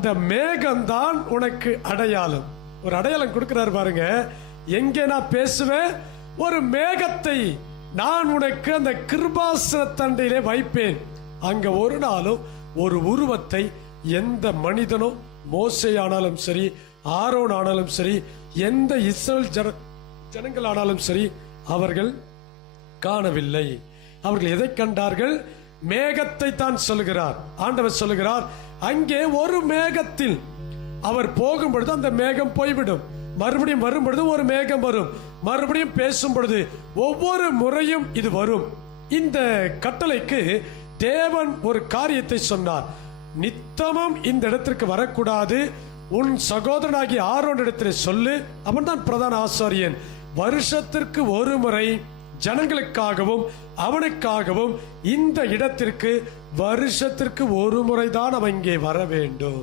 அந்த மேகம்தான் உனக்கு அடையாளம். ஒரு அடையாளம் கொடுக்கிறார் பாருங்க. எங்கே நான் பேசுவேன், ஒரு மேகத்தை நான் உனக்கு அந்த கிருபாசன தண்டையிலே வைப்பேன். அங்க ஒரு நாளும் ஒரு உருவத்தை எந்த மனிதனும், மோசே ஆனாலும் சரி, ஆரோன் ஆனாலும் சரி, எந்த இஸ்ரவேல் ஜனங்கள் ஆனாலும் சரி, அவர்கள் காணவில்லை. அவர்கள் எதை கண்டார்கள்? மேகத்தை தான் சொல்லுகிறார் ஆண்டவர். சொல்லுகிறார், அங்கே ஒரு மேகத்தில் அவர் போகும் பொழுது அந்த மேகம் போய்விடும், மறுபடியும் வரும் பொழுது ஒரு மேகம் வரும், மறுபடியும் பேசும் பொழுது ஒவ்வொரு முறையும் இது வரும். இந்த கட்டளைக்கு தேவன் ஒரு காரியத்தை சொன்னார். நித்தமும் இந்த இடத்திற்கு வரக்கூடாது, உன் சகோதரனாகிய ஆரோன் இடத்தில் சொல்லு, அவன் தான் பிரதான ஆசாரியன். வருஷத்திற்கு ஒரு முறை ஜனங்களுக்காகவும் அவனுக்காகவும் இந்த இடத்திற்கு வருஷத்திற்கு ஒரு முறைதான் அவன் இங்கே வர வேண்டும்.